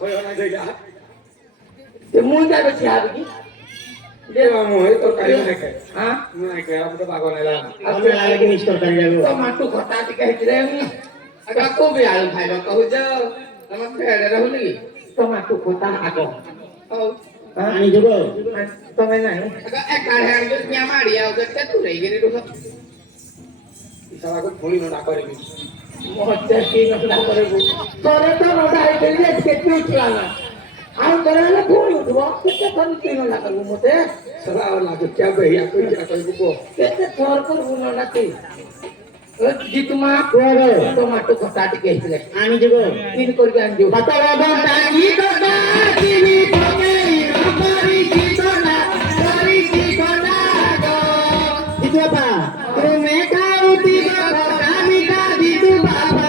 হয় না দেখা ते मुंह जाबे की हाबे की দেবা মই তো কাই না খাই हां না খাই আমি তো পাগল এলা আমি লাগে কি মিস্টার কারি যাবো तो माटू खटा टी कहले अगा को भी आलू खाइलो कहू जा तम फेडे रहउनी तो माटू खटा आगो ओ আনি যাব तो मैं नहीं अगा एक काढे आंगे मिया मारी आओ जते तू रही गेली तो সারা কো ফোনি না করে কি मोहते की नखरा करे तोरे तो नडा आई गेली के चुटलाना आउ करे ना कोई उठबो केते खन तीन लागल मते সারা লাগে क्या भैया कोई क्या कोई को केते थोर कर गुना नाती जितमा टमाटो खटा टिके हिले আনি যাব तीन कर के आंजो বাবা বাবা টাকি কথা চিনি তোকে আমারি জীবনা করি কি কথা গো দিবা তুমি খাও দিবা আমি কা দিতু বাবা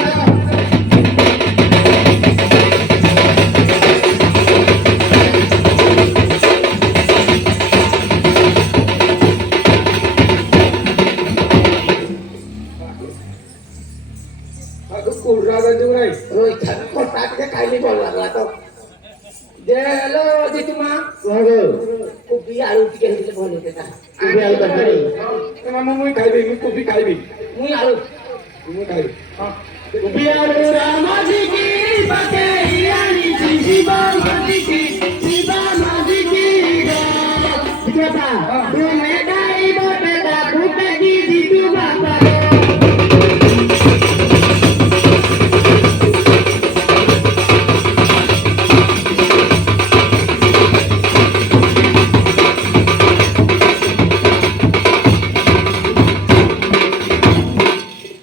aku kurang aja nih रोई खटा टिके खाइली बोल लागला तो जे हेलो जितमा বাবা कुबी आलू टिके हिले बोल देता তুমি আলো তরকারি মামা মুই খাইবি মুই কফি খাইবি मुई आलू মুই খাইবি हां বিয়ার রামাজিকি পাকে ইয়ানি শিবা মাজিকি শিবা মাজিকি দিবা তুমি গাইব বেটা ফুটে কি দিতু বাবা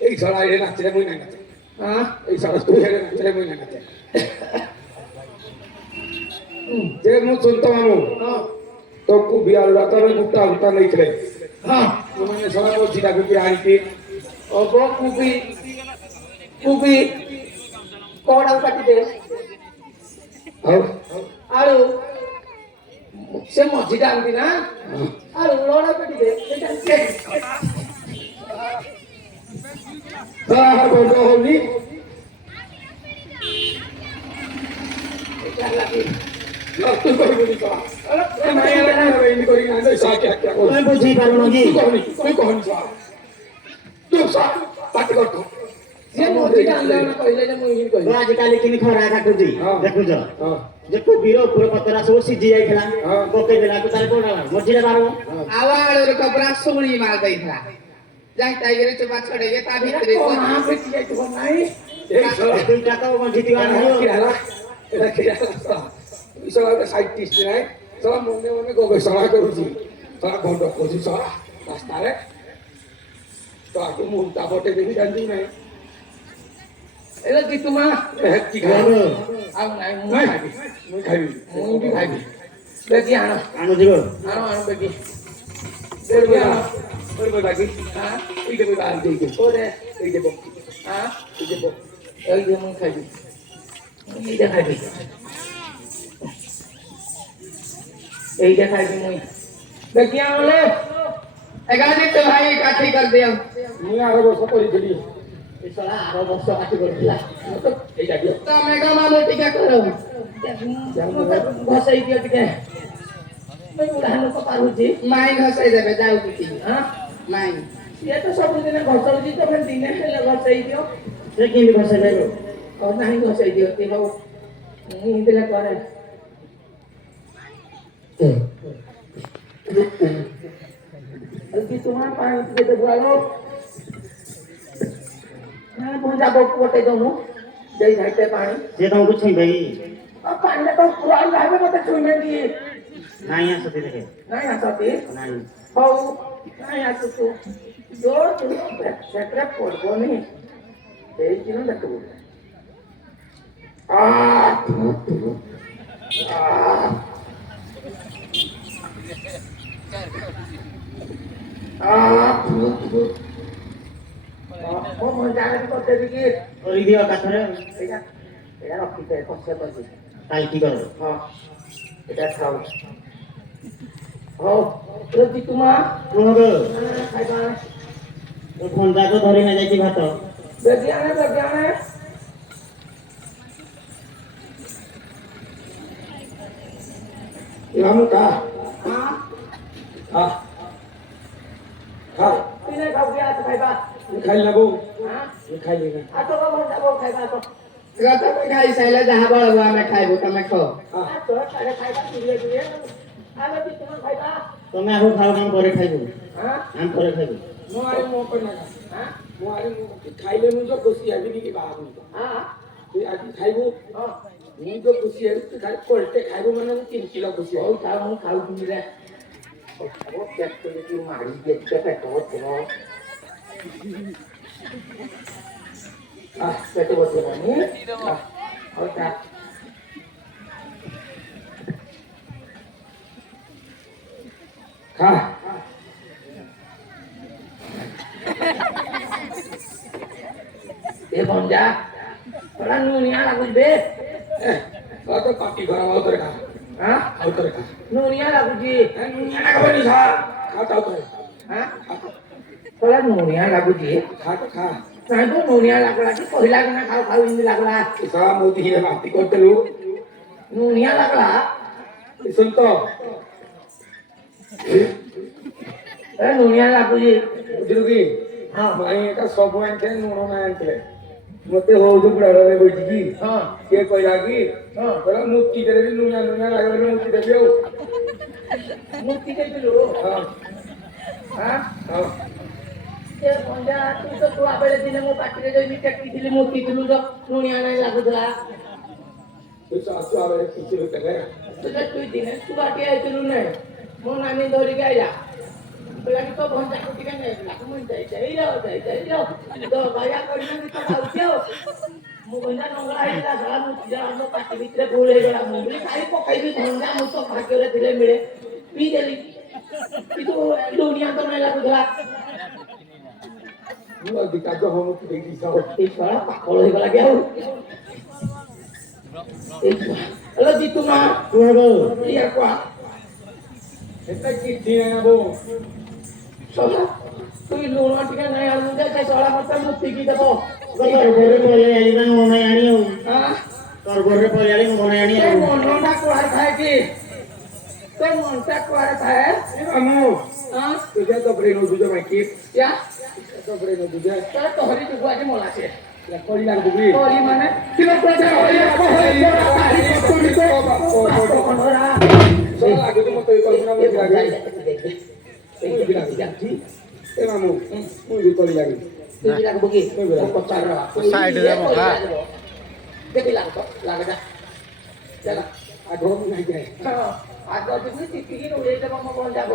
এই সারা এর নাচতে মুই না নাচতে हां এই সারা তুই এর নাচতে মুই না নাচতে যে মু শুনতো মামু हां তো কু বিয়ার রাতারে গুটা গুটা নাই খেলে हां মানে সারা বলছি না কি আনিতে ओबो कुबी कुबी कोड़ा काटी दे আর आलू से मजी डांदी ना आलू लोड़ा काटी दे सेटा से সারা বন্ধ হলি এটা লাগি তুই করবি নি সারা আরে মাইয়া না এই করি না এই সারা কি কি তুমি বুঝি পারো না কি তুই কহনি সারা তুই সারা পাটি কর তো से मजी डांदा ना কইলে যে মুই কই আজকালি কিনি খরা কাটুজি দেখুছ হ্যাঁ যে কুবির উপরে পতরা সব সিজি যাইଥିଲା হ্যাঁ। পকে দেলা তো তার কোনা মজিরে পারো आवाळ कपड़ा सोनी मार देइला যাই টাইগরে চোপা ছড়ে গে তা ভিতরে তো না বেশি যাইতো নাই এই সারা তুই টাকা মজিতি গান কি হালা এটা কি হালা এই সারা সাইন্টিস্ট নাই সারা মনে মনে গবেষণা করুছি সারা বন্ধ করছি সারা রাস্তায় তো আগে মুন্টা বটে দেখি জানি নাই এলা কি তোমা কি খাবো আও নাই মুই খাবি মুই খাবি মুই বি খাবি বেগি আনো আনো দিব আনো বেগি ওই বলা ওই বলা কি হ্যাঁ এই যে বলা এই যে ওরে এই যে হ্যাঁ এই যে এই যে মুই খাবি এই যে খাবি এই যে খাবি মুই বেগি আনো এগারে তো ভাই কাঠি কর দিও মুই আরো বসে পড়ি দিলি এই সারা আরো বছর কাঠি করছিলা এই যা দিও તમે ગમાનો ટીકા કરો ઘસાઈ ગયો ટીકે ବୁଢାનો ପାରୁଛି ମାଇ ଘସାଇ ଦେବେ ଯାଉ କିଛି ହଁ ମାଇ ସିଏ ତ ସବୁଦିନ ଘସାଉଛି ତମେ ଦିନେ ହେଲେ ଘସାଇ ଦିଅ ସେ କିନ୍ତି ବସେ ଦେବ ନାହିଁ ଘସାଇ ଦିଅ ତି ହଉ ମୁଁ ହିନ୍ଦିଲେ କରେ তোমার পানি যেতে ভালো না পঞ্জাব কোটে দমু দেই যাইতে পানি সে তোমাকে ছুঁই ভাই পানিটা তো পুরা যাবে মতে ছুঁয়ে দিয়ে নাই আসতে দেখে নাই আসতে নাই হও নাই আসতো জো তুমি সেটা পড়বো নি এই দিন দেখো আ ମୋ ଜାଗାରେ କରିଦେବି କି କରିଦିଅ କାଠରେ ଏଇଟା ଏଇଟା ରଖିଦେ କଷେ କରିବି କାଲି কি করো ହଁ ଏଇଟା ଖାଉ ହଉ ଯଦି ତୁମା କୁହବ ଖାଇବା ଓ ଫୋନ ଯାକ ଧରି ନା ଯାଇକି ଭାତ ବେଗି ଆଣେ Kamu kah? হ্যাঁ Ah. Kah. তুই না খাও কি আছে খাইবা Ini kali lagu. হ্যাঁ Ini kali ni. আতো কখন যাবো খাইবা তো ତମେ ଖାଇସାରିଲେ ଯାହା ବଳବ ଆମେ ଖାଇବୁ ତମେ ଖାଅ Ah. আতো তাহলে খাইবা ধীরে ধীরে আলো কি তোমার খাইবা ତମେ ଆଗ ଖାଅ ଆମେ ପରେ ଖାଇବୁ হ্যাঁ ଆମେ ପରେ ଖାଇବୁ Mau hari mau pernah kah? হ্যাঁ Mau hari mau kali ni muncul kursi lagi ni kita bahas ni. হ্যাঁ তুই আজ খাইবো ମୁଁ ତ ଖୁସି ହେବି ତୁ ଖାଲି କୋଲଟେ ଖାଇବୁ ମାନେ ମୁଁ 3 କିଲୋ ଖୁସି ହଉ ହେବି ଖାଉ ମୁଁ ଖାଉଥିଲି ରେ ଖାଉ କେତେ କି ମାରି କେତେ ପେଟ ଥିବ ପେଟ ବସିବନି ହଉ ତା ଖା ଏ ଭଞ୍ଜା ପରା ନୁଣିଆ ଲାଗୁଛି ବେ ତୋ ତ ପାଟି ଖରାପ ଆଉ ଥରେ ଖା ହଁ ଆଉ ଥରେ ଖା ନୁଣିଆ ଲାଗୁଛି ନିଆଁ ଲାଗବନି ଖା ଖା ତ ଆଉ ଥରେ ହଁ ପରା ନୁଣିଆ ଲାଗୁଛି ଖା ତ ଖା ନାଇଁ ତ ନୁଣିଆ ଲାଗଲା କି କହିଲା କି ନା ଖାଉ ଖାଉ ଏମିତି ଲାଗଲା ଶଳା ମୋ ଦିହରେ ବାନ୍ତି କରିଦେଲୁ ନୁଣିଆ ଲାଗଲା ଶୁଣ ତ ଏ ନୁଣିଆ ଲାଗୁଛି ବୁଝିଲୁ କି ହଁ ମାଇଁ ଏକା ସବୁ ଆଣିଥିଲେ ଲୁଣ ନା ଆଣିଥିଲେ ମତେ ହଉଛୁ ବୁଢାରେ ବଇଚିକି ହଁ କିଏ କହିଲା କି ହଁ କହିଲା ମୁକ୍ତି ଦେବି ଲୁଣିଆ ଲୁଣିଆ ଲାଗେ ବୋଲି ମୁକ୍ତି ଦେବି ଆଉ ମୁକ୍ତି ଦେଇଥିଲୁ ହଁ ହଁ ହଁ ଏ ଭଞ୍ଜା ତୁ ତ ଛୁଆ ବେଳେ ଦିନେ ମୋ ପାଟିରେ ଯାଇକି ଟେକିଥିଲି ମୁତିଥିଲୁ ତ ଲୁଣିଆ ନାଇଁ ଲାଗୁଥିଲା ତୁ ଆସୁ ଆବେ କିଛି କେବେ ତୁ ତ ତୁଇ ଦିନେ ଛୁଆଟିଏ ହେଇଥିଲୁ ନେ ମୋ ନାନୀ ଧରିକି ଆଇଲା କହିଲା କି ତୋ ଭଞ୍ଜାକୁ ଟିକେ ନେଇଥିଲା ମୁଁ ଯାଇ ତ ବାୟା କରିନାନ୍ତି ତ ଖାଉଛି ଆଉ ମୁଁ ଭଞ୍ଜା ନଙ୍ଗଳା ହେଇଥିଲା ଶଳା ମୁଁ ମୋ ପାଟି ଭିତରେ ଭୁଲ ହେଇଗଲା ମୁଁ ବୋଲି ଖାଇ ପକେଇବି ଭଞ୍ଜା ମୁଁ ତ ଭାଗ୍ୟରେ ଥିଲେ ମିଳେ ପିଇଦେଲି କିନ୍ତୁ ଲୁଣିଆ ତ ନାଇଁ ଲାଗୁଥିଲା ମୁଁ ଆଉ ବିକାଶ ହଉ ତୁ ଦେଇକି ଯାଅ এই ছড়া পাগল হয়ে গেল কি আর এই হ্যালো জিতু মা ইয়া কোয়া এটা କିଛି ନାହିଁ ନା ବୋଉ ছড়া তুই লুণ টিকে নাই আনু দে সে ছড়া মতে মুক্তি কি দেব ତରବରରେ ପଳେଇ ଆଣିବା ମନେ ଆଣି ଆଉ হ্যাঁ ତରବରରେ ପଳେଇ ଆଣି ମନେ ଆଣି তোর ଆଉ মনটা কোয়ার থাকে কি তোর মনটা কোয়ার থাকে ଆମୁ হ্যাঁ तुझ्या तो ब्रेन तुझ्या माहिती क्या तो ब्रेन तुझ्या তোর তো হরি তুই আজ মলাছে कोणी लागू बी হরি মানে কি লোক কইছে হরি কোনরা सगळं लागू तू मग कल्पना এ मध्ये যাই लागेल এই কি লাগি ए मामू तू भी कोणी लागेल তুই কি লাগবো কি পচার সাইড রে মকা দেখি লাগতো লাগা চলা आठवण नाही काय আগে তুমি টিকি উড়ে দেব মো কোন যাব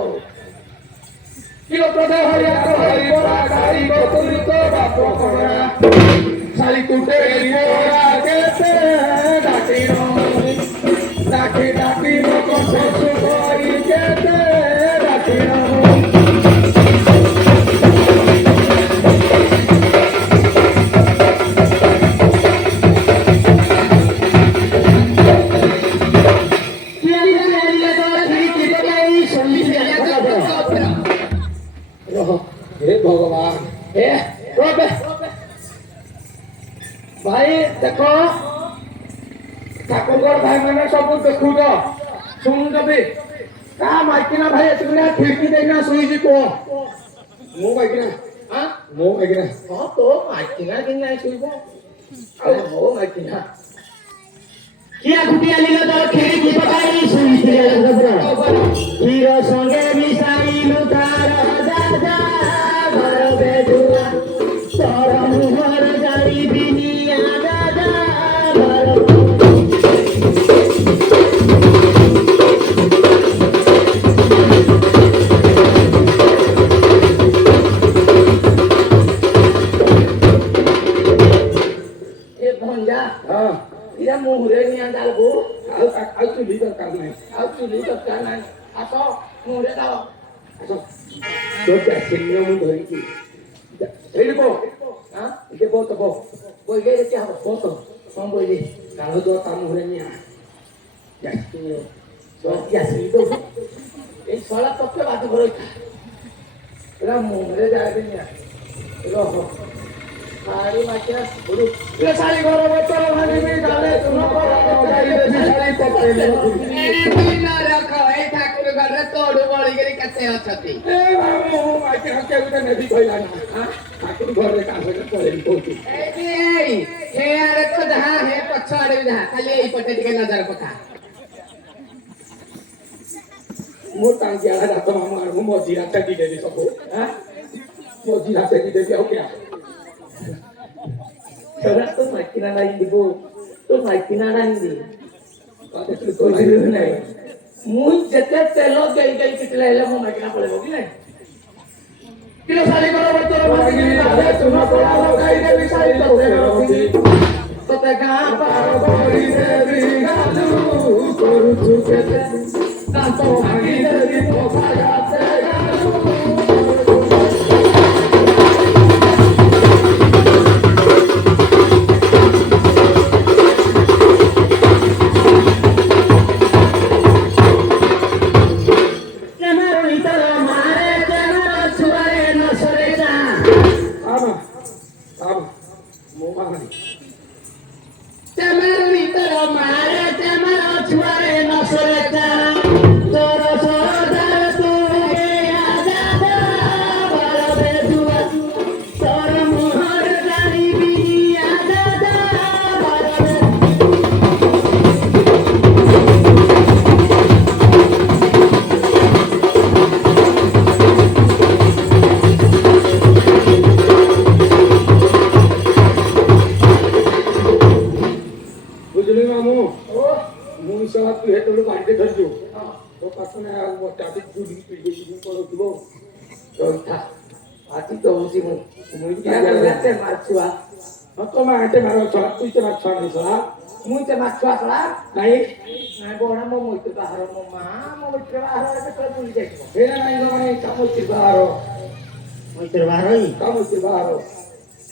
কিলো প্রদে হরি হরি পরা গাড়ি কতুরি তো বাপ কোনা শালি তুটে মোরা গেতে ডাকি ডাকি ডাকি মো কত সুই গেতে ডাকি हे भगवान ए रोबे भाई देखो ठाकुरगढ़ भाई मैंने सब देखू तो सुन जबी का माइकिना भाई एतने खिड़की देना सुई जी को मो माहिती हां मो माहिती हां तो माइकिना दिन नहीं सुई को अब हो माइकिना କିଆ ଗୁଟି ଆଲିଲ ତୋର ଖିଡ଼ିକି ପକାଇ ଶୁଣିଥିଲେ କ୍ଷୀର ସଙ୍ଗେ ମିଶାଇଲୁ ତାର ଦାଦା ଘର ବେଦୁଆ ତୋର ମୁହଁର ଜାଣିବିନି ଦାଦା ଘର ए भंजा हां इरा मुहरे निया डालबो आज तू लीडर करणार अब चुली दक्का नाही असो मुहरे दाव असं तो त्या सिंह म्हणून धरिकी हेड पो हां इथे पोहतो पो बोलगे रे क्या हो पोहतो कोण बोलगे काढो तो आता मुहऱ्यांनी जास्त तो क्या सी तो এই সলা তকে বাদ করে এরা মুহরে যাবে না রহ সারি মাছ বড় এ সারি ঘর বতর ভানি মে ডালে তুনো করো যাই বেশি সারি পকড়ে না রাখা ତୋଡୁ ବଳିକିରି କେତେ ଅଛନ୍ତି ଏ ମାମୁଁ ଆଜି ହକେ ଗୋଟେ ନେବି କହିଲା ନା ତାକୁ ଘରେ କାହା ସହିତ ପଳେଇ କହୁଛି ଏଇଠି ଏଇ ହେ ଆଡେ ତ ଯାହା ହେ ପଛ ଆଡେ ବି ଯାହା ଖାଲି ଏଇପଟେ ଟିକେ ନଜର ପକା ମୁଁ ତାଙ୍କି ଆଡେ ହାତ ମାମୁଁ ଆଡକୁ ମଝି ହାତ ଦେବି ସବୁ ମଝି ହାତ ଦେବି ଆଉ କିଆ Sekarang tuh makin ada yang dibu, tuh makin ada yang di. ଦେଖିଲି Kau ତୋ jadi mana? Mui jatuh telur jadi kita lelah mau makin apa lagi nih? Kita saling kalau betul makin ada cuma kalau kau ini saling betul. Kota apa beri beri galu, korucu kita, tanpa lagi dari posa galu.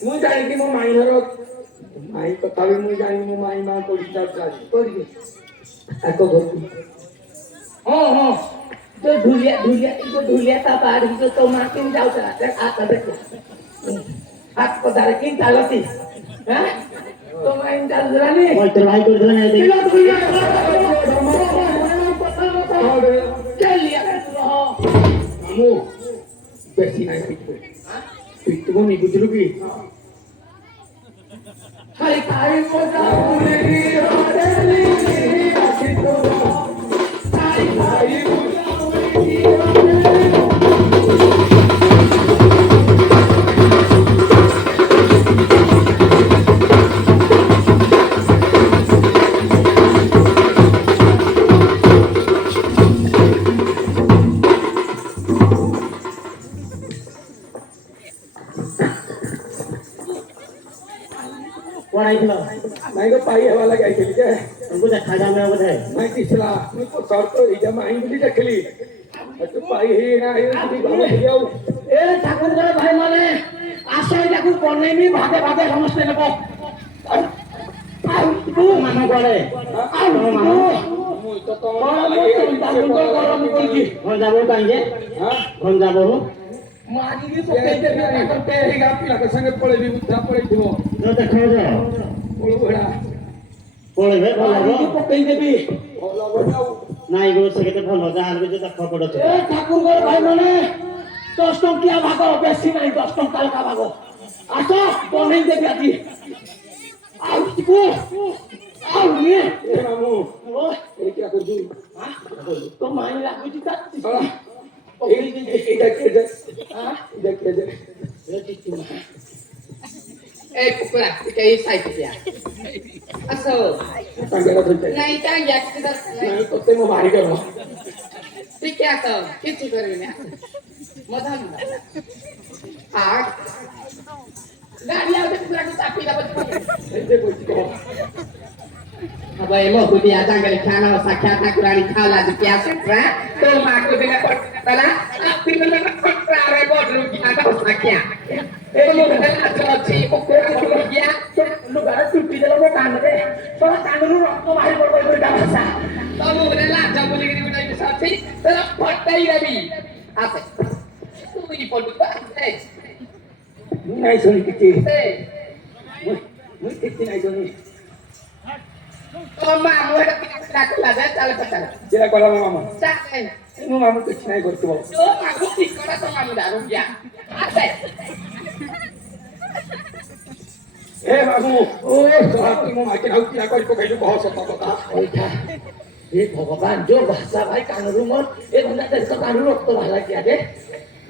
ମୁଁ ଜାଣିକି ମୋ ମାଇଁ ଘର ମାଇଁ କଥା ବି ମୁଁ ଜାଣିନି ମୋ ମାଇଁ ମା ପଡ଼ିଛି କରିକି ଆଗ ଘରକୁ Oh, oh. Itu dulia tabari itu to makin jauh sana. Apa betul? Aku dari kita lagi. Hah? To main jalan ni. Oi terbaik tu dengan ini Kita dulia. Celia itu. kamu bersih naik itu mau ibu dulu ki Hai kai moda uli rodeli itu. Hai kai moda uli rodeli. ପଢାଇଥିଲ ନାଇଁ ତ ପାଇ ହେବା ଲାଗି ଆଇଥିଲି ଯେ ତମକୁ ଦେଖା ଯାଉନି ବୋଧେ ନାଇଁ ଦିଶିଲା ମୁଁ ସର୍ଟ ଏଇଟା ମାଇଁ ବୋଲି ଦେଖିଲି ତୁ ପାଇ ହେଇନା ହେଇକି ଆଉ ଏ ଠାକୁରଙ୍କର ଭାଇ ମାନେ ଆସ ଏଟାକୁ ବନେଇବି ଭାଗେ ଭାଗେ ସମସ୍ତେ ନେବ ଆଉ ତୁ ମାନ କୁଆଡେ ଆଉ ମୁଁ ତ ଗରମ କରୁଛି ଭଞ୍ଜା ବୋହୁ କାହିଁକି ଭଞ୍ଜା ବୋହୁ ମୁଁ ଆଜିକି ପକେଇଦେବି ପିଲାଙ୍କ ସାଙ୍ଗେ ପଳେଇବି ବୁଦ୍ଧା ପଳେଇଥିବ ଦେଖ ପଳୁ ଭେଡ଼ା ପଳେଇବେ ଭଲ ହବ ଆଜିକି ପକେଇଦେବି ଭଲ ହବନି ଆଉ ନାଇଁ ଗୋ ସେ କେତେ ଭଲ ଯାହା ହେଲେ ବି ଦେଖ ପଡୁଛି ଏ ଠାକୁରଙ୍କର ଭାଇ ମାନେ 10 ଟଙ୍କିଆ ଭାଗ ବେଶୀ ନାହିଁ 10 ଟଙ୍କା ଲେଖା ଭାଗ ଆସ ବନେଇଦେବି ଆଜି ଆଉ ଯିବୁ ଆଉ ନିଏ ଏ ମାମୁଁ ଏଇଟା କରୁଛୁ ତ ମାଇଁ ଲାଗୁଛି ତା ଏଇଟା କିଏ ଯେ ଏ କୁକୁଡ଼ା ଟିକେ ଏଇ ସାଇଟ୍ ଦିଆ ଆସ ତାଙ୍କର ଧରିଥାଏ ନାଇଁ କାହିଁକି ଆସିଛି ନାଇଁ ତତେ ମୋ ଭାରି କର ଟିକେ ଆସ କିଛି କରିବିନି ଆସ ମଜା ଆ ଗାଡି ଆଉ କୁକୁଡ଼ାକୁ ଚାପି ଦବ ଏତେ କହୁଛି କହ अब एमो कुटिया जंगल खाना साख्या ठाकुरानी खाला जो क्या सकरा तो मां को देना पड़ता फिर मैं पकड़ा रे बोलू की आता साख्या ए लो ना चलो छी को गया लुगार टुटी देला मो कान रे तो कानरु रक्त बाहिर पडबै भाषा तो मुरे लाजा बोली के उठाई साथी तेरा फटाई रवि आसे तू ही पडू बा ନାଇଁ ଶୁଣି କିଛି ए ମୁଁ କିଛି ନାଇଁ ଶୁଣି तो मां मुरे Aku lada cale patala. যেটা করলাম মামা Cale. ମୁଁ ମାମୁଁ କିଛି ନାହିଁ କରିଥିବ Yo aku tikora to kamu darum ya. Ase. ଏ ମାମୁଁ ଓ ତୁ ମୋ ମାଇକି ଆଉ କିଆ କରି ପକେଇଲୁ କହ ସତ କଥା Oita. Ye Bhagavan jo bahasa bhai kanuru mon e banda terka kanuru rokto bhala kiya je.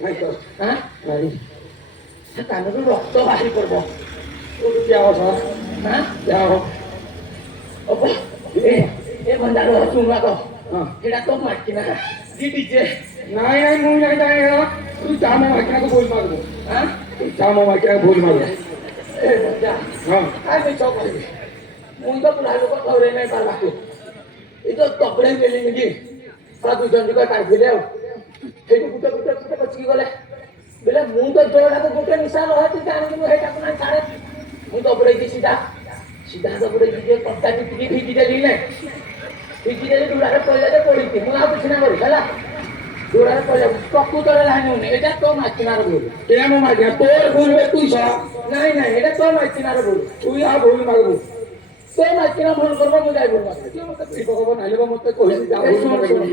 ନାଇଁ ତ Ha? Bari. Se kanuru rokto bahari korbo. ତୁ କିଆ ହସ Ha? ଯା ହବ Opo. E banda ro sunga to. ହଁ Eda to makina. Di dije. ନାଇଁ ନାଇଁ ମୁଁ ଜାଣି ଜାଣି ତୁ ଯା ମୋ ମାଇକିନାକୁ ଭୁଲ ମାରିବୁ Ha? ତୁ ଯା ମୋ ମାଇକିନାକୁ ଭୁଲ ମାରିବୁ E banda. ହଁ Ai me choco. Mundo pula lo ko re nai parla ko. Itu topre meli ngi. Sa du jon ko tar gile. Hedu kuta pachki gole. Bele mundo joda ko gote nisan hote jani mu heta kuna chare. Mu topre ki sida. Sida topre ki je patta ki phiki de lile. Phiki de durare pole pori ki. Mu apu china kori hala. Durare pole toku tore lahani une. Eta to machinar bol. ଏ ମୋ ମାଇକିନା ତୋର ଭୁଲ ବେ ତୁ ସଳା Nai nai eta to machinar bol. ତୁ ୟା ଭୁଲ ମାରିବୁ To machina bol korbo mu jai bol magre. କିଏ ମତେ ପିଠ ହବ ନାଇଲେ ବା ମତେ କହିଲି ଯା ए ଭୁଲ सुन ମାରିବୁ सुन.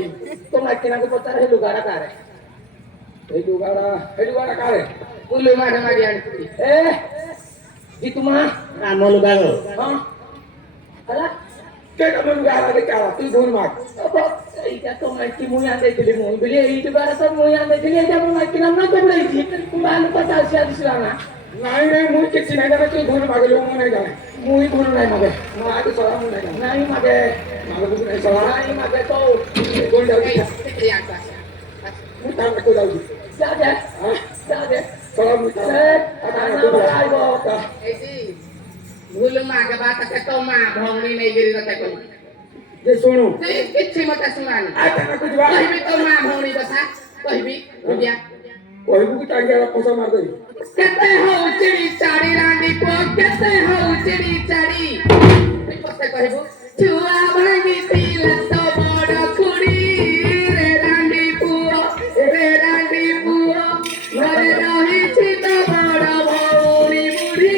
To machina ko patar he lugara kare. ଏଇ ଲୁଗାଟା କାରେ Ulu mare mari anti. Gitu mah. Ramo lugaro. Ha? Hala? କେ ତମେ ଲୁଗାଟା ଦେଖା ତୁ ଭୁଲ ମାର Apa? Ida to mati mu yang dai tili mu. Beli itu bara to mu yang dai tili aja mu mati namna to beli ji. Kumbalu pata sia di sana. ନାଇଁ ନାଇଁ ମୁଁ କିଛି ନାହିଁ ଜାଣେ ତୁ ଭୁଲ ମାଗିଲୁ ମୁଁ ନାହିଁ ଜାଣେ Mu itu dulu nai mage. ମୋ ଆଜି ସଳା ମୁଁ ନାହିଁ ଜାଣେ Nai mage. ମାଗବୁ ନାହିଁ ସଳା Nai mage to. କୋଣ ଯାଉଛି Yang pas. ମୁଁ ତା ପାଖକୁ ଯାଉଛି Jadi. ହଁ Jadi. ସଳା ମୁଁ ତା Ana barago. Edi, bulu maga bata ke toma bhauri nei giri rata ko. ଯେ ଶୁଣୁ Nei kichhi mata sunani. ଆ ତାକୁ ଯିବା Kahibi toma bhauri kotha, kahibi budia. କହିବୁ କି ଟାଙ୍ଗିଆ ପଇସା ମାରିଦେବି Kete hau chiri chari randi po, kete hau chiri chari. Kote kahibu, chua bhangi tila to bodo kuri, re randi puo, Ghare rahi chita bodo bhauri buri.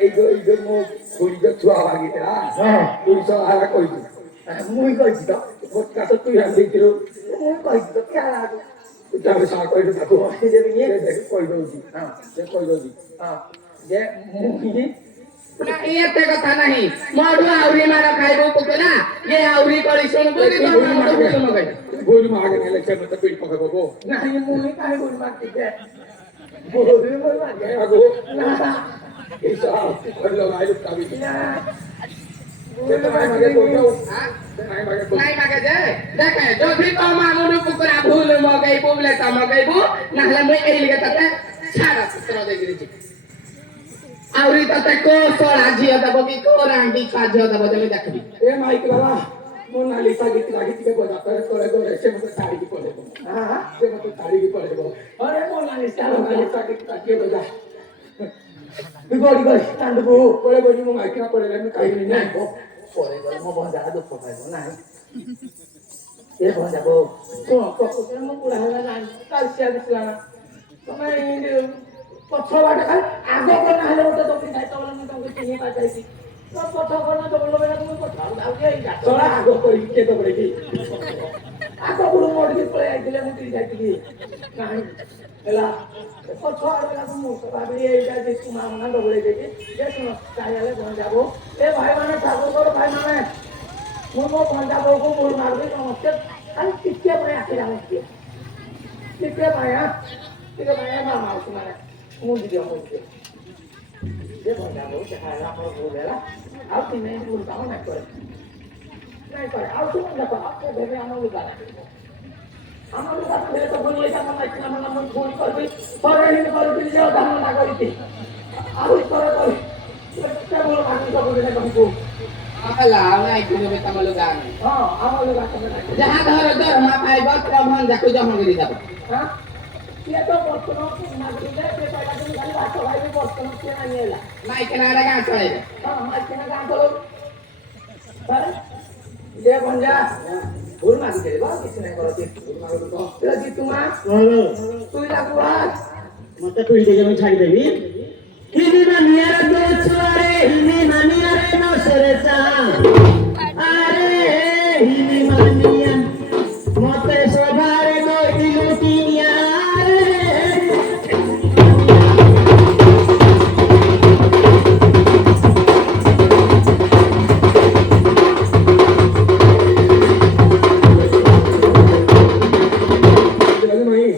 이거 뭐 우리가 좋아하기다. 우리서 하나 거이지. Mu itu. 못 가서 또 양대기로 Mu itu kala. 그다음에 사 거이도 갖고 Jadi ni. 내가 거이도지. 내 거이도지. Dia mu ini. Iya te kotha nahi. Modu auri mara khaibu pukula. Ye auri kori sunbu ni to modu suno gai. बोल मागे नेले के मत पीठ पकड़ो Nahi mu ini kai bol mati dia. Bol mati. आगो Nah. ऐसा कर लो आई लुक कावी Ya. ये तो मैं मागे बोल दो Ha? मैं मागे बोल Nai maga je. Dekhe, jodi to ma modu pukura bhul mo gai bule ta mo gai bu. Nahle moi ei liga tate chara putra de giri ji. Auri tate ko sora jio dabo ki ko randi ka jio dabo jami dekhbi. A mic वाला Mona Lisa गीत गागी के बजाता है तोरे तोरे से मत साड़ी की पड़े को Ah. से मत साड़ी की पड़े को Ore mau nangis kalau Mona Lisa गीत गागी बजा Digori tandu bu. पड़े बोली मो माइक ना पड़े मैं काई नहीं Nah, bu. Boleh kalau mau bonda ada apa apa nah. Ya bonda bu. Tuh, kok kita mau pulang kan? Kasih di sana. Sama ini pocong ada kan? Aku kan ada udah tuh pindah tahun ini tuh kesini aja sih. Kok pocong kan tuh belum ada kamu pocong. Aku ya enggak. सोला आगो कोई के तो पड़ेगी Aku belum mau display aja yang mungkin jadi. Nah, elah. Pocong ada kamu. Tapi ya jadi cuma mana tuh boleh jadi. Dia cuma saya le bonda bu. Bhai mana Thakur को भाई माने मुझको पंजा को बोल मार दे नमस्ते अरे किसके भाई आके नमस्ते किसके भाई हां किसके भाई मामा उसमाने मुझे दिया मुझे ये पंजा को चखाला पर बोलेला अब तीन बोलता हूं नहीं करे अब तुम ना तो आपको भेजे हम लोग गाना हम लोग का भेजे तो बोलिए का हम इतना हम फोन कर भी पर नहीं कर भी जाओ हम ना करी थी अब इस पर क्या बोलो आदमी को बोलने का हमको Akala nai kuno beta malugan. हां हम लोग का ना Jaha dhar dhar ma pai bot rabhan jaku jahon giri dabo. हां ये तो बर्तनों की नागरिक है ये पहला दिन खाली बात भाई भी बर्तनों के ना ये ला Nai kena ada kan soalnya. हां मैं केना काम करो सर ଯେ ଭଞ୍ଜା ଭୁଲ ମାଗି ଦେଲି ବା କିଛି ନାହିଁ କରନ୍ତି ଏଇଟା ଜିତୁମା ତୁ ଯାକୁ ବାହାର ମତେ ପିଢି ଦେଇକି ମୁଁ ଛାଡ଼ିଦେବି ହିନି ମାନିଆର ତୋ ଛୁଆରେ ହିନି ମାନିଆରେ ନସରେ ଚା ଆରେ ହିନି ମାନିଆ ମତେ ସଭାରେ କହିଲୁ କିନିଆ ନାହିଁ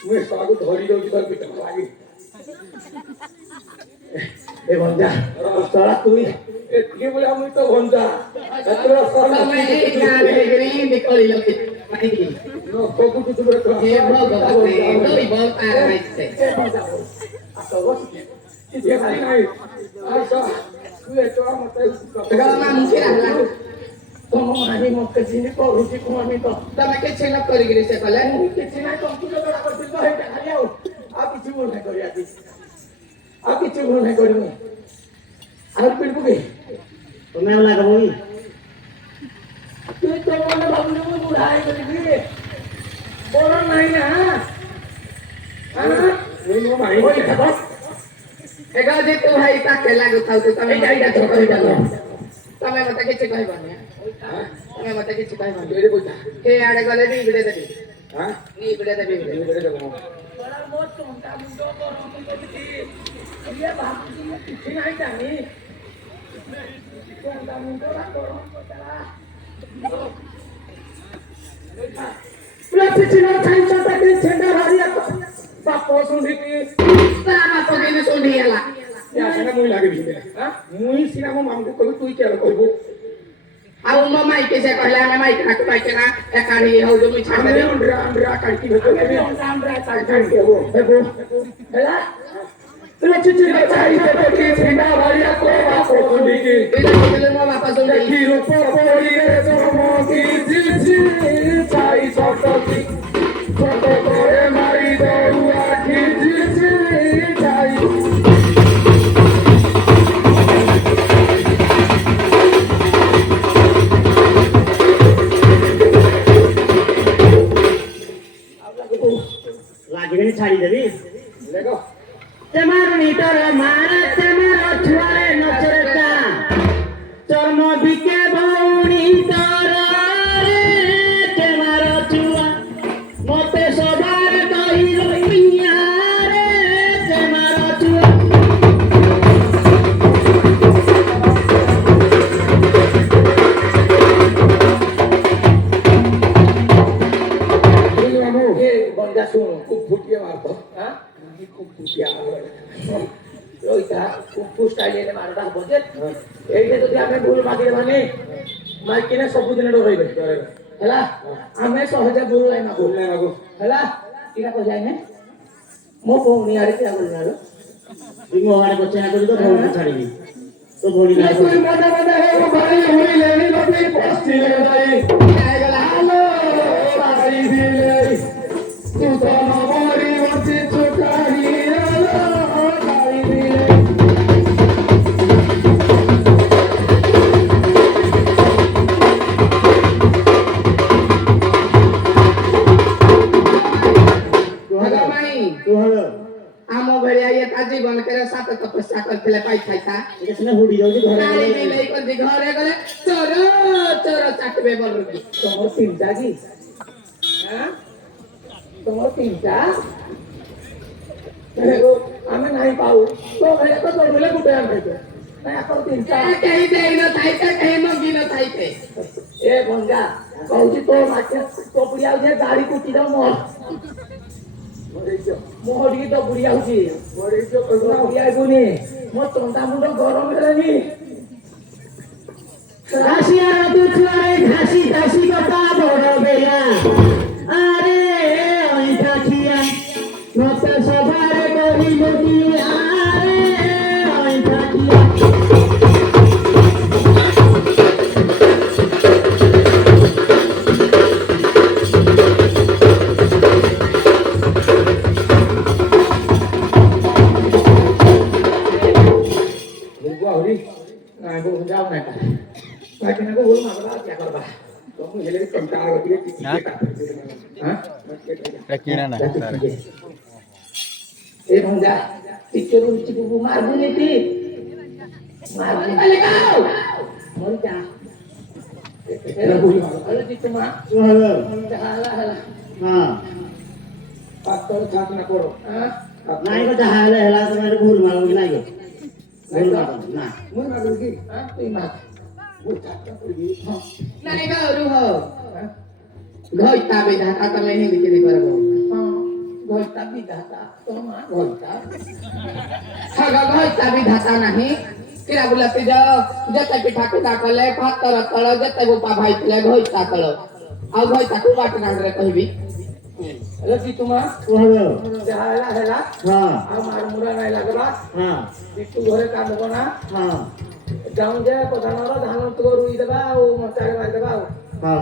ମୁଁ ଏ ଶଳାକୁ ଧରି ଦଉଛି ତାର ପିଠ ଲାଗି ଏ ଭଞ୍ଜା ଚଳା ତୁଇ ଏତିକି ଭଳିଆ ମୁଁ ତ ଭଞ୍ଜା ଏଥର ତମେ ଏଇ ଗାଁରେ ହେଇକିରି ଏମିତି କରିଲ ନଖକୁ ତୁ ତୁମେ ହେ ଭଗବାନ ଦୁଇ ବହୁତ ପାର ମାଇছে କିଛି ନାହିଁ ଆସ ତୁ ଏତ ମତେ ଗମା ମୁଖି ରହିଲା ତମ ମାନି ମତେ ଚିନି କରୁଛି କୁହନି ତ ତମେ କିଛି ନ କରିକିରି ସେ କଲେ କିଛି ନାହିଁ କମ୍ପ୍ୟୁଟର ଜଣା କରିଥିଲି ତ ହେଇଟା ଖାଲି ଆଉ କିଛି ଭୁଲ ନାହିଁ କରିବା ଆଉ କିଛି ଭୁଲ ନାହିଁ କରିବି ଆଉ ପିଡ଼ବୁ କି ତମେ ଆଉ ଲାଗବ କି তুই তো মনে ভাবলি মু বুড়া হয়ে গেলি বড় নাই না ମୁଁ ମୋ ଭାଇ ওই দেখো ଏଗ ଯେ ତୁ ଭାଇ ତାକେ ଲାଗୁଥାଉ ତମେ এইটা ছোট হয়ে গেল ତମେ ମତେ କିଛି କହିବନି ତମେ ମତେ କିଛି କହିବନି ଏଇଠି ବୁଝା ହେ ଆଡେ ଗଲେ ବି ବିଡେ ଦେବି ହଁ ନି ବିଡେ ଦେବି বড় মোট টন্টা মুন্ড গরম করছি ইয়ে ভাবছি কিছু নাই জানি টন্টা মুন্ড গরম করতেলা Practicino chainsa taki chenda haria bapo sundiki ତା ବାପ କେମିତି ଶୁଣି ହେଲା ସେଟା ମୁଇଁ ଲାଗି ଭିତରେ ମୁଇଁ ସିନା ମୋ ମାମୁକୁ କହିବି ତୁଇ କେବେ କହିବୁ ଆଉ ମୋ ମାଇକେ ସେ କହିଲା ଆମେ ମାଇକେ ନାକୁ ମାଇକେ ନା ଏକାଠି ହଉଛୁ ମୁଁ ଆମେ ଛାଡ଼ିଦେବି ଅଣ୍ଡରା କାଢିକି ଭେଟ ଆମେ ଅଣ୍ଡା କାଢି ହେବ ହେଲା Practicino chainsa taki chenda haria bapo sundiki ଏଇଟା କହିଲେ ମୋ ବାପା ଶୁଣି ଦେଖି ରୂପ ପରିରେ ଜନ୍ମ କିଛି ଛାଇ ସତକି ସତ ପରେ ମାରି ଦଉ ଆଖି କିଛି ଛାଇ ଲାଗିବେନି ଛାଡ଼ିଦେବି ଦେଖ তেমার নিতর মারা তেমার ছুয়ারে নচরে চা চর্ম বিকে ভৌণী তর রে তেমার ছুয়া মতে সবার কহিল মিয়া রে তেমার ছুয়া মামু এ বন্ধা শুন খুব ফুটিয়ে মারতো হ্যাঁ খুব ফুটিয়ে ওইটা কুকু স্টাইলে মারটা বজে এইটা যদি আমি ভুল মাগিলে মানে মাইকিনে ସବୁଦିନ ଡରେଇବେ ହେଲା ଆମେ ସହଜେ ଭୁଲ ନାଇଁ ମାଗୁ ଭୁଲ ନାଇଁ ମାଗୁ ହେଲା ଏଇଟା କହିଯାଇ ନେ ମୋ ଭଉଣୀ ଆଡେ କିଆ ବୋଲିନାଲ তুই ମୋ ଆଡ଼େ ପଚାରା କରି ତ ଭଉଣୀ ଛାଡ଼ିବି ତ ଭଉଣୀ ନା তুই মনে মনে হে ভাই হইলে নি নদী বসছিলে যাই হ্যালো সারি দিলে তু তো নবরি বসি চুকারি হ্যালো সারি দিলে ମାଇ ତୁ ହଳ ଆମ ଭଳିଆ ଇଏ ତା ଜୀବନ କେରେ ସାତ ତପସ୍ୟା କରିଥିଲେ ପାଇ ଖାଇତା এটা ସିନା ବୁଡି ଯାଉଛି ଘରେ ନାରୀ ଗଲେ। ବି ନେଇ କରି ଘରେ ଗଲେ ଚୋର ଚୋର ଚାଟିବେ ବଲୁକି তোমার তিনটা কি হ্যাঁ তোমার তিনটা আমি নাই পাও তো ভাই তো বলে গুটে আনতে না এখন তিনটা କେହି ଦେଇ ନଥାଇ କେହି ମଙ୍ଗି ନଥାଇ ଏ ଭଞ୍ଜା କହୁଛି ତୋ ମାଟି ତୋ ବୁଢୀ ଆଉଛି ଦାଢି କୁଟି ଦବ ମୋ ମୁହଁ ଟିକେ ତ ବୁଢୀ ଆଉଛି ବୁଢୀ ଆଇବୁନି ମୋ ଚନ୍ଦା ମୁଣ୍ଡ ଗରମ ହେଲାନି ঘাসিয়ার দুছুয়ারে ঘাসি ঘাসি কথা বড় বেলা আরে ওই কাঠিয়া মতে সবারে কহিল কি আরে ওই কাঠিয়া ଆହୁରି ନାଇଁ ଯାଉ ନାଇଁ କାହିଁକି ନା ଭୁଲ ମାଗଲା क्या करबा ମୁଁ ହେଲେ ଟଙ୍କା ଟିକେ ଟିକେ ହାଁ କିଣା ନା ଏ ଭଞ୍ଜା ଟିକେ ରୁଚିକୁ ମାରବୁନି ତି ମାରବୁନି କାଲି କାଉ ମରିଯା ଏରା ବୁଲି ମାର ହେଲେ ଜିତୁମା Hello. ହେଲା ହେଲା Ha. ପାତର ଛାଟ ନା କର Nai ko tahala hela to mere bhul maru nai ko. Bhul maru na. ମୁଁ ମାରୁ କି তুই মার ମୁଁ ଛାଟ କରିବି ନାନୀ ଗରୁ ହୋ ଘଇତା ବିଧାତା ତମେ ହିନ୍ଦୀ କିରି କରବ ঘরটা বিধাতা তোমার ঘরটা ହଗ ଘଇତା ବିଧାତା ନାହିଁ କିରା ବୁଲତି ଯାଅ ଯେତେ ପିଠା କୁଟା କଲେ ଭାତର ତଳ ଯେତେ ବୋପା ଭାଇଥିଲେ ଘଇତା ତଳ ଆଉ ଘଇତାକୁ ବାଟି ନାଣ୍ଡରେ କହିବି ହେଲେ ଜିତୁମା Hello. ଯାହା ହେଲା ହେଲା Ha. ଆଉ ମାର ମୁରା ନାଇଁ ଲାଗବା Ha. ଜିତୁ ଘରେ କାମ କନା Ha. ଯାଉଁ ଯେ ପ୍ରଧାନର ଧାନ ତୁକ ରୁଇ ଦେବା ଆଉ ମଚାରେ ମାରିଦେବା ଆଉ Ha.